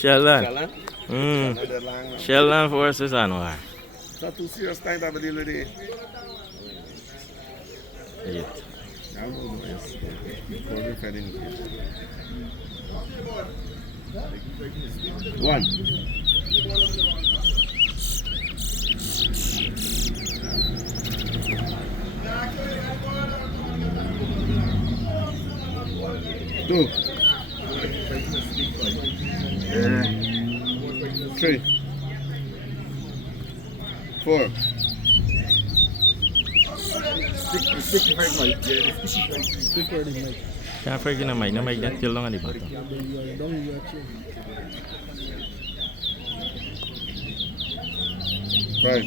Sheldon. Sheldon? Sheldon versus Anwar. Not too serious time to deal with it. Yeah. I don't know, yes. Probably fed in. One. Two. Three. Four. Can't forget the mic that too long at the bottom. Five.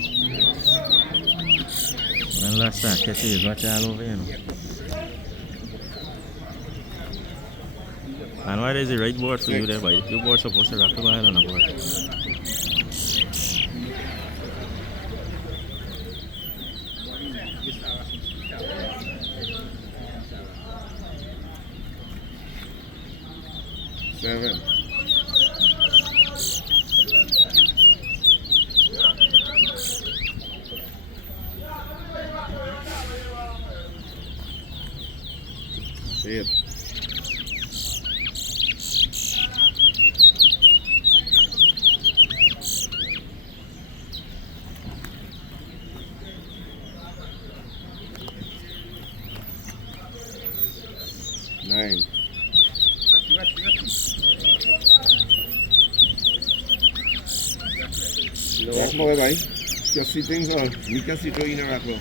When last time, catch it, watch all over, you know. And what is the right board for you there, boy? Your board's supposed to rock the ball on the board. Seven. Eight. Nine. Rack mo bye. Just sitting so we can sit in a rack mo.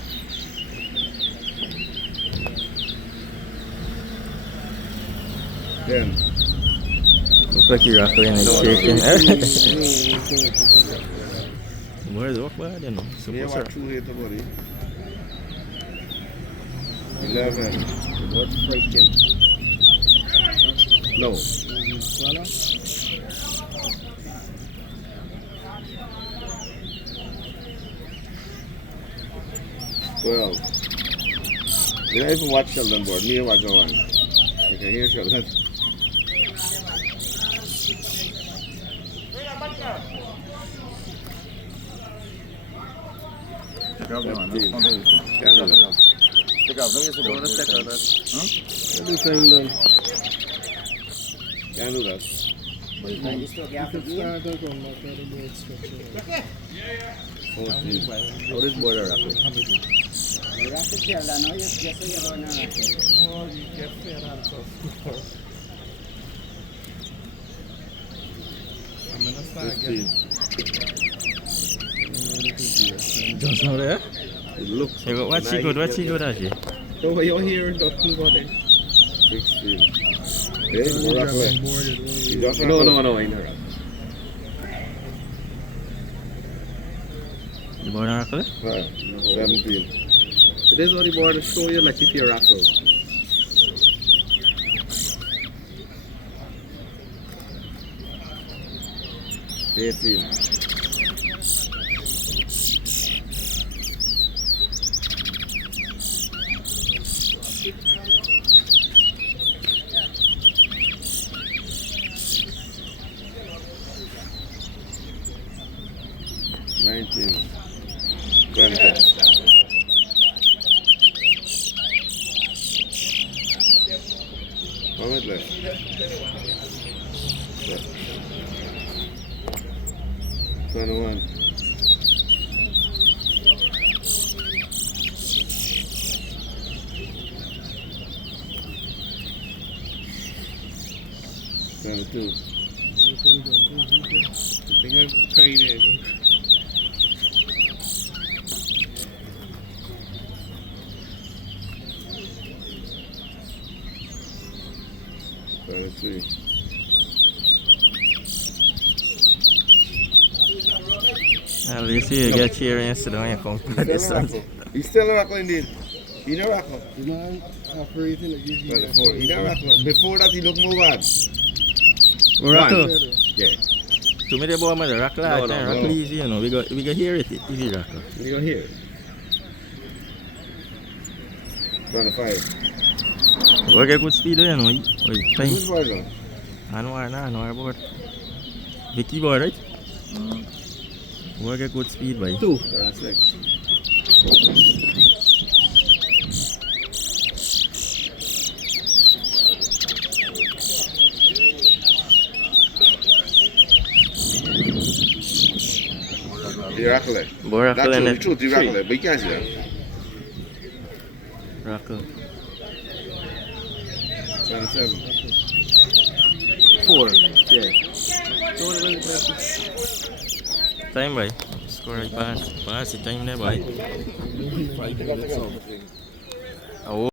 Ten. Looks like you're rocking and shaking. Where's the walk, you know? Yeah, Supposed what to. two hit the body. 11. What's freaking? No. 12. You don't even watch Sheldon board. Me watch the one. You can hear Sheldon. Can't do that. You can start out on that other board structure. 14. How this board are rapid? No, you get fair answer. I'm gonna start 15. again. Just now there? It looks. Hey, what's she good actually? So you're here, talking about it. 16. Hey, no rack left. You just no, in a rack. The board are correct? 17. It is what the board to show you like if you're raffle. 18. 19. 20. How much left? 21. 22. I think I'm trying it. 23. At least you get cheering yesterday when you come to this one. He's still a rackle indeed. He no rackle. He's not operating like he's 24. He no rackle. Before that he look more bad. Rackle? Yeah. To me the boy man the rackle No, no, rackle no. easy, you know. We go hear it if you rackle. You go here. 25. We get good speed you know. Wait, time. Good boy though. Anwar board. Vicky boy, right? Boy get good speed, boy. 2. 36. Directly. Boy, That's in true, it. true, directly, but you can't see that. Rackle. 27. 4. Yeah. Time, boy. Score right pass. Pass the time there, boy. 5 minutes off. Oh.